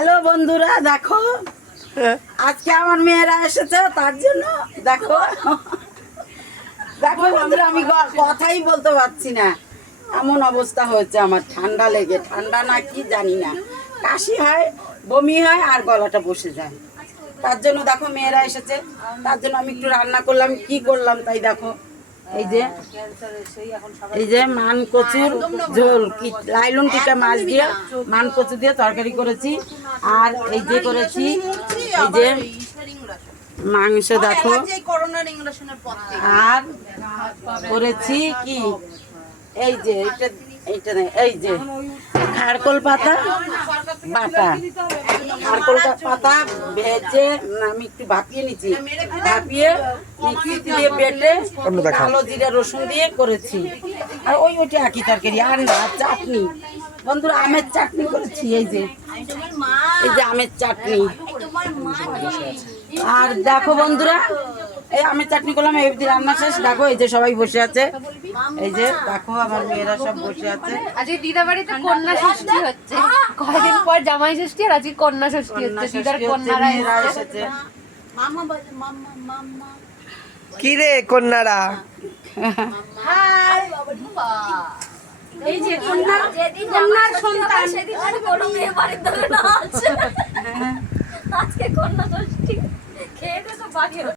Hello বন্ধুরা, দেখো আজকে আমার মেয়েরা এসেছে, তার জন্য দেখো দেখো বন্ধুরা, আমি কথাই বলতে পারছি না, এমন অবস্থা হয়েছে আমার। ঠান্ডা লেগে, ঠান্ডা না কি জানি না, কাশি হয়, বমি হয় আর গলাটা বসে যায়। তার জন্য দেখো মেয়েরা এসেছে, তার জন্য আমি একটু রান্না করলাম। কি করলাম তাই দেখো, এই যে মান কচুর ঝোল, কি লাইলন টিকা মাছ দিয়ে মান কচু দিয়ে তরকারি করেছি। আর এই যে করেছি এই যে মাংস দেখো, আর করেছি কি এই যে এইটা এই যে খারকোল পাতা বাটা, খারকোল পাতা ভেজে আমি একটু ভাপিয়ে নিচ্ছি, ভাপিয়ে মিক্সিতে দিয়ে বেটে কালো জিরা রসুন দিয়ে করেছি। আর ওইটা একই তরকারি। আর না চাটনি বন্ধুরা, আমের চাটনি করেছি, এই যে আমের চাটনি। আর দেখো বন্ধুরা, এই আমের চাটনি করলাম, এই রান্না শেষ। দেখো এই যে সবাই বসে আছে, এই যে দেখো আমার মেয়েরা সব বসে আছে। আজকে দিদা বাড়িতে কন্যা ষষ্ঠী হচ্ছে, কয়েকদিন পর জামাই ষষ্ঠী আর আজকে কন্যা ষষ্ঠী হচ্ছে। দিদার কন্যারা এসেছে। কি রে কন্যারা? এই যে কন্যার সন্তান, সেদিন আর কোনো মেয়ে বাড়ির ধরে না আছে। আজকে কন্যা ষষ্ঠী খেয়ে দিয়ে তো বাকি